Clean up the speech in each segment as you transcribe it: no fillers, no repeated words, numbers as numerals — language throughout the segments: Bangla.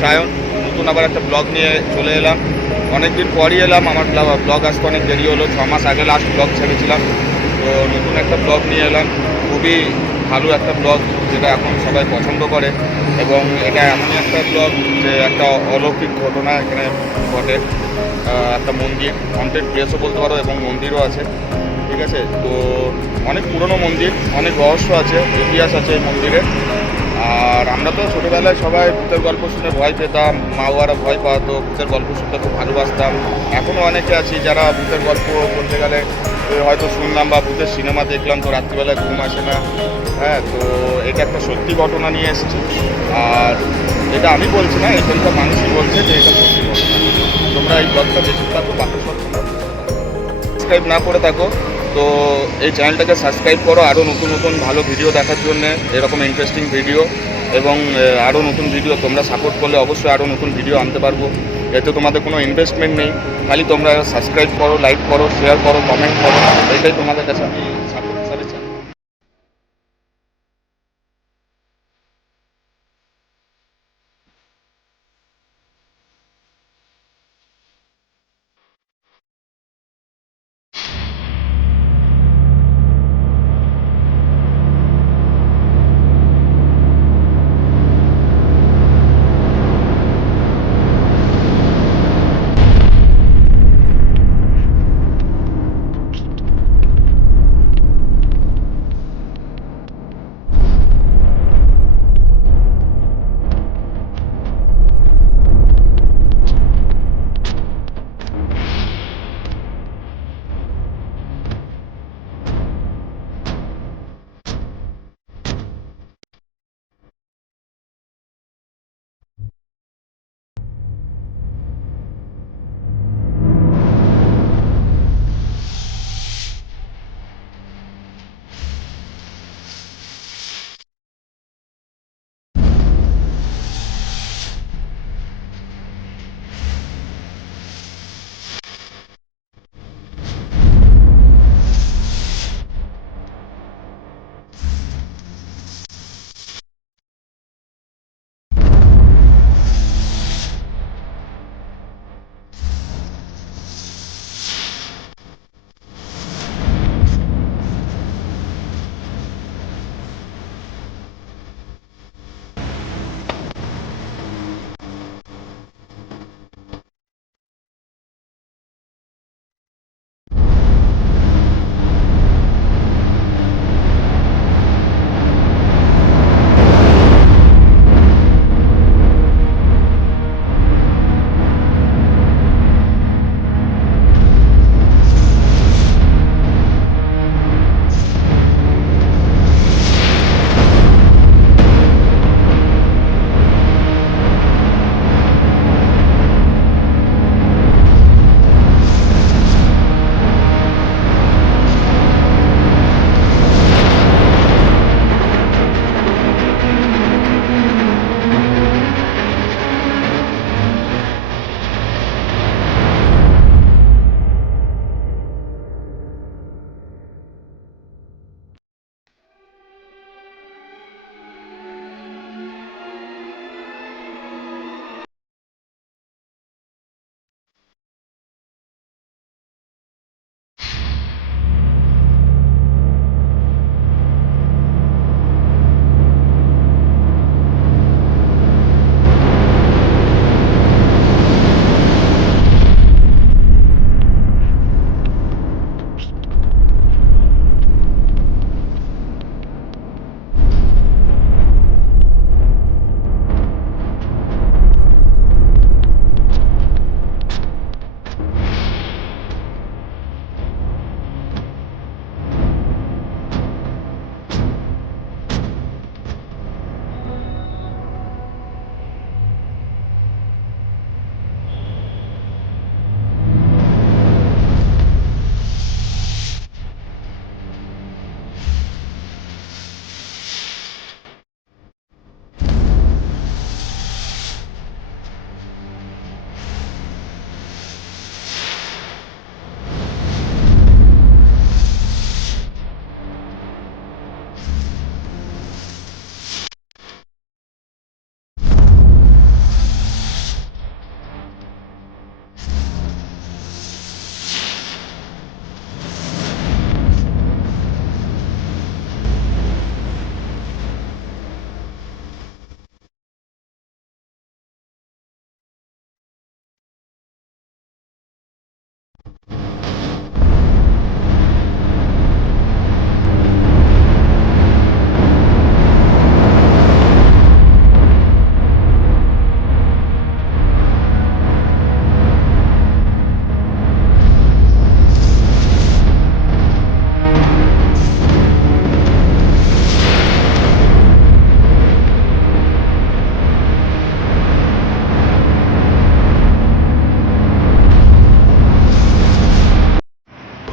সায়ন। নতুন আবার একটা ব্লগ নিয়ে চলে এলাম। অনেক দিন পরই এলাম, আমার ব্লগ আসতে অনেক দেরি হলো, 6 মাস আগে লাস্ট ব্লগ ছেড়েছিলাম। তো নতুন একটা ব্লগ নিয়ে এলাম, খুবই ভালো একটা ব্লগ যেটা এখন সবাই পছন্দ করে। এবং এটা এমনই একটা ব্লগ যে একটা অলৌকিক ঘটনা এখানে ঘটে। একটা মন্দির, হন্টেড প্লেসও বলতে পারো, এবং মন্দিরও আছে। ঠিক আছে, তো অনেক পুরনো মন্দির, অনেক রহস্য আছে, ইতিহাস আছে এই মন্দিরে। আর আমরা তো ছোটোবেলায় সবাই ভূতের গল্প শুনে ভয় পেতাম, মা বাবারা ভয় পাওয়াতো, ভূতের গল্প শুনতে খুব ভালোবাসতাম। এখনও অনেকে আছি যারা ভূতের গল্প বলতে গেলে হয়তো শুনলাম বা ভূতের সিনেমা দেখলাম তো রাত্রিবেলায় ঘুম আসে না। হ্যাঁ, তো এটা একটা সত্যি ঘটনা নিয়ে এসেছি। আর এটা আমি বলছি না, এখানকার মানুষই বলছে যে এটা সত্যি ঘটনা। তোমরা এই ব্লগটা দেখতে থাকো, বাকি সব তোমরা সাবস্ক্রাইব না করে থাকো তো এই চ্যানেলটাকে সাবস্ক্রাইব করো আরও নতুন নতুন ভালো ভিডিও দেখার জন্যে, এরকম ইন্টারেস্টিং ভিডিও। এবং আরও নতুন ভিডিও তোমরা সাপোর্ট করলে অবশ্যই আরও নতুন ভিডিও আনতে পারবো। এতে তোমাদের কোনো ইনভেস্টমেন্ট নেই, খালি তোমরা সাবস্ক্রাইব করো, লাইক করো, শেয়ার করো, কমেন্ট করো, এটাই তোমাদের কাছে আমি সাপোর্ট হিসাবে চাই।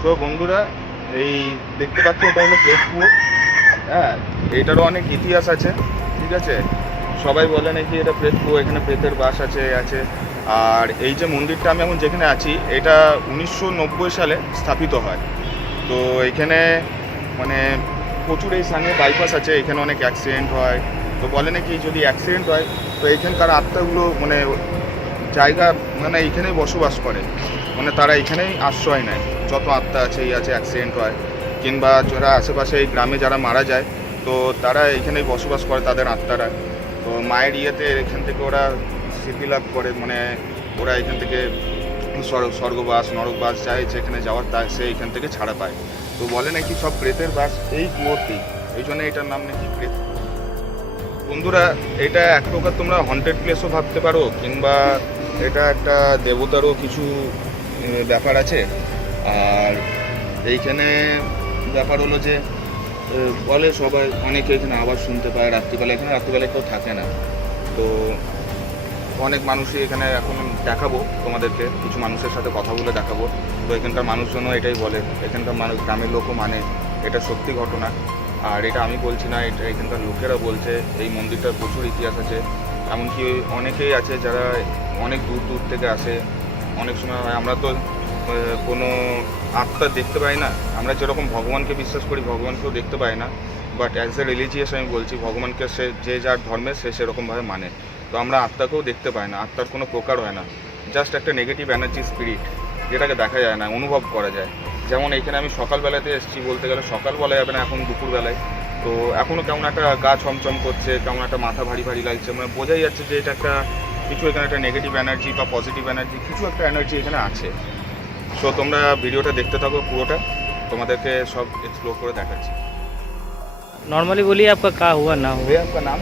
তো বন্ধুরা, এই দেখতে পাচ্ছ এটা হলো প্রেত কুয়ো। হ্যাঁ, এইটারও অনেক ইতিহাস আছে, ঠিক আছে। সবাই বলে নাকি এটা প্রেত কুয়ো, এখানে প্রেতের বাস আছে। আর এই যে মন্দিরটা আমি এখন যেখানে আছি, এটা 1990 সালে স্থাপিত হয়। তো এখানে মানে প্রচুর এই সামনে বাইপাস আছে, এখানে অনেক অ্যাক্সিডেন্ট হয়। তো বলে নাকি যদি অ্যাক্সিডেন্ট হয় তো এখানকার আত্মাগুলো মানে জায়গা মানে এইখানেই বসবাস করে, মানে তারা এখানেই আশ্রয় নেয়। যত আত্মা আছে অ্যাক্সিডেন্ট হয় কিংবা যারা আশেপাশে এই গ্রামে যারা মারা যায়, তো তারা এখানেই বসবাস করে তাদের আত্মারা। তো মায়ের ইয়েতে এখান থেকে ওরা স্মৃতি লাভ করে, মানে ওরা এখান থেকে স্বর্গবাস নরকবাস যায়, যেখানে যাওয়ার সে এখান থেকে ছাড়া পায়। তো বলে নাকি সব প্রেতের বাস এই কুয়োতেই, এই জন্য এটার নাম নাকি প্রেত। বন্ধুরা, এটা এক প্রকার তোমরা হন্টেড প্লেসও ভাবতে পারো, কিংবা এটা একটা দেবতারও কিছু ব্যাপার আছে। আর এইখানে ব্যাপার হলো যে বলে সবাই, অনেকে এখানে আবার শুনতে পায় রাত্রিবেলা, এখানে রাত্রিবেলা কেউ থাকে না। তো অনেক মানুষই এখানে এখন দেখাবো তোমাদেরকে, কিছু মানুষের সাথে কথা বলে দেখাবো। তো এখানকার মানুষজনও এটাই বলে, এখানকার মানুষ গ্রামের লোকও মানে এটা সত্যি ঘটনা। আর এটা আমি বলছি না, এটা এখানকার লোকেরা বলছে। এই মন্দিরটার প্রচুর ইতিহাস আছে, এমনকি অনেকেই আছে যারা অনেক দূর দূর থেকে আসে। অনেক সময় হয় আমরা তো কোনো আত্মা দেখতে পাই না, আমরা যেরকম ভগবানকে বিশ্বাস করি ভগবানকেও দেখতে পাই না, বাট অ্যাজ এ রিলিজিয়াস আমি বলছি, ভগবানকে সে যে যার ধর্মে সে সেরকমভাবে মানে। তো আমরা আত্মাকেও দেখতে পাই না, আত্মার কোনো প্রকার হয় না, জাস্ট একটা নেগেটিভ এনার্জি স্পিরিট, যেটাকে দেখা যায় না, অনুভব করা যায়। যেমন এইখানে আমি সকালবেলাতে এসেছি, বলতে গেলে সকাল বলা যাবে না, এখন দুপুরবেলায়। তো এখনও কেমন একটা গা ছমছম করছে, কেমন একটা মাথা ভারী ভারী লাগছে, মানে বোঝাই যাচ্ছে যে এটা একটা কিছু এখানে একটা নেগেটিভ এনার্জি বা পজিটিভ এনার্জি, কিছু একটা এনার্জি এখানে আছে। সো তোমরা ভিডিওটা দেখতে থাকো পুরোটা, তোমাদেরকে সব এক্সপ্লোর করে দেখাচ্ছি। नॉर्मली बोलिए आपका क्या हुआ ना हुआ। भैया आपका नाम?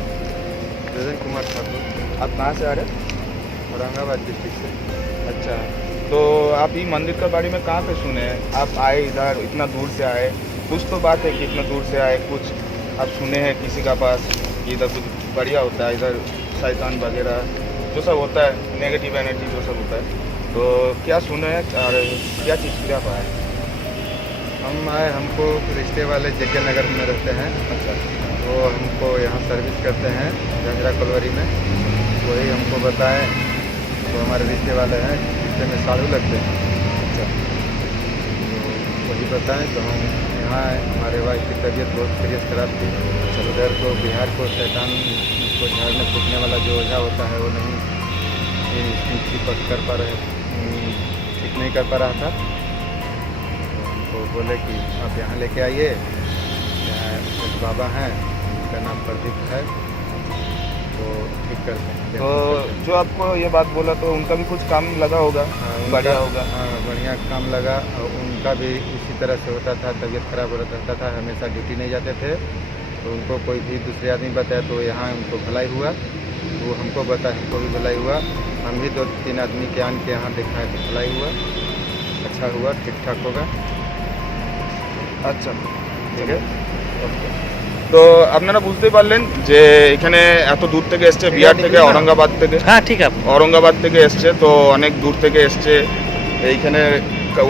रजन कुमार ठाकुर। आप कहाँ से आ रहे हैं? औरंगाबाद डिस्ट्रिक्ट से। अच्छा, तो आप ये मंदिर के बारे में कहाँ पे सुने हैं? आप आए इधर, इतना दूर से आए, कुछ तो बात है कि इतना दूर से आए, कुछ आप सुने हैं किसी का पास कि इधर कुछ बढ़िया होता है, इधर शैतान वगैरह जो सब होता है, नेगेटिव एनर्जी जो सब होता है, तो क्या सुने हैं और क्या चीज़ के लिए आप आए? हम आए, हमको रिश्ते वाले जेके नगर में रहते हैं। अच्छा, वो हमको यहाँ सर्विस करते हैं झंझरा कोलवरी में, वही हमको बताएं। तो हमारे रिश्ते वाले हैं, रिश्ते में साधु लगते हैं। अच्छा, तो वही बताएं, तो हम यहाँ आए। हमारे वाइफ की तबीयत बहुत सीरियस खराब थी। उधर को बिहार को शैतान को झाड़ने फूटने वाला जो ओझा होता है वो नहीं ठीक कर पा रहे, ठीक नहीं कर पा रहा था। तो बोले कि आप यहाँ लेके आइए, यहाँ एक बाबा हैं, उनका नाम प्रदीप है, तो ठीक करते हैं। तो जो आपको ये बात बोला, तो उनका भी कुछ काम लगा होगा? बढ़िया होगा। हाँ, बढ़िया काम लगा। और उनका भी इसी तरह से होता था, तबीयत खराब हो रहता था, हमेशा ड्यूटी नहीं जाते थे। तो उनको कोई भी दूसरे आदमी बताया तो यहाँ उनको भलाई हुआ, वो हमको बताया, हमको भी भलाई हुआ। हम भी 2-3 आदमी के आन के यहाँ दिखाए तो भलाई हुआ, अच्छा हुआ, ठीक ठाक होगा। আচ্ছা, ঠিক আছে। তো আপনারা বুঝতেই পারলেন যে এখানে এত দূর থেকে এসছে, বিহার থেকে, औरंगाबाद থেকে। हाँ ठीक है। औरंगाबाद থেকে এসছে, তো অনেক দূর থেকে এসছে। এইখানে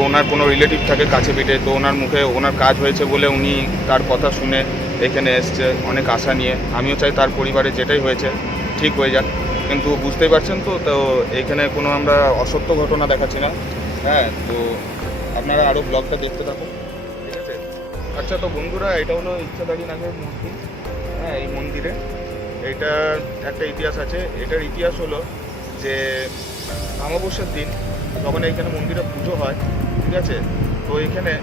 ওনার কোনো রিলেটিভ থাকে কাছে পিঠে, তো ওনার মুখে ওনার কাজ হয়েছে বলে উনি তার কথা শুনে এখানে এসছে অনেক আশা নিয়ে। আমিও চাই তার পরিবারে যেটাই হয়েছে ঠিক হয়ে যাক, কিন্তু বুঝতেই পারছেন তো, তো এইখানে কোনো আমরা অসত্য ঘটনা দেখাচ্ছি না। হ্যাঁ, তো আপনারা আরও ব্লগটা দেখতে থাকুন, ঠিক আছে। আচ্ছা, তো বন্ধুরা, এটা হলো ইচ্ছাধারী নাগের মূর্তি। হ্যাঁ, এই মন্দিরে এইটার একটা ইতিহাস আছে। এটার ইতিহাস হলো যে অমাবস্যার দিন যখন এইখানে মন্দিরে পুজো হয়, ঠিক আছে, তো এখানে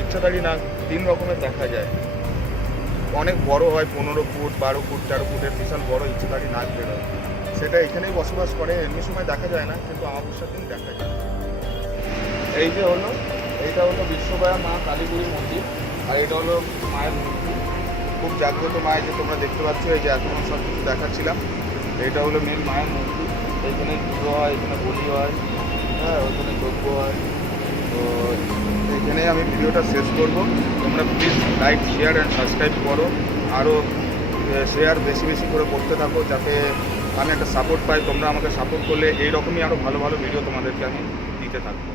ইচ্ছাধারী নাগ 3 রকমের দেখা যায়। অনেক বড় হয়, 15 ফুট, 12 ফুট, 13 ফুটের বিশাল বড় ইচ্ছাধারী নাগ বেরোয়। সেটা এখানেই বসবাস করে, এমনি সময় দেখা যায় না, কিন্তু অমাবস্যার দিন দেখা যায়। এই যে হলো, এইটা হলো বিশ্ববায়া মা কালীপুরী মন্দির, আর এটা হলো মায়ের মূর্তি, খুব জাগ্রত মায়ের, যে তোমরা দেখতে পাচ্ছ। এই যে এখন সব কিছু দেখাচ্ছিলাম, এটা হলো মেন মায়ের মূর্তি। এইখানে পুজো হয়, এখানে বলি হয়, হ্যাঁ, ওইখানে যজ্ঞ হয়। তো এইখানেই আমি ভিডিওটা শেষ করব। তোমরা please like, share and subscribe করো, আরও শেয়ার বেশি বেশি করে করতে থাকো, যাতে আমি একটা সাপোর্ট পাই। তোমরা আমাকে সাপোর্ট করলে এইরকমই আরও ভালো ভালো ভিডিও তোমাদেরকে আমি দিতে থাকবো।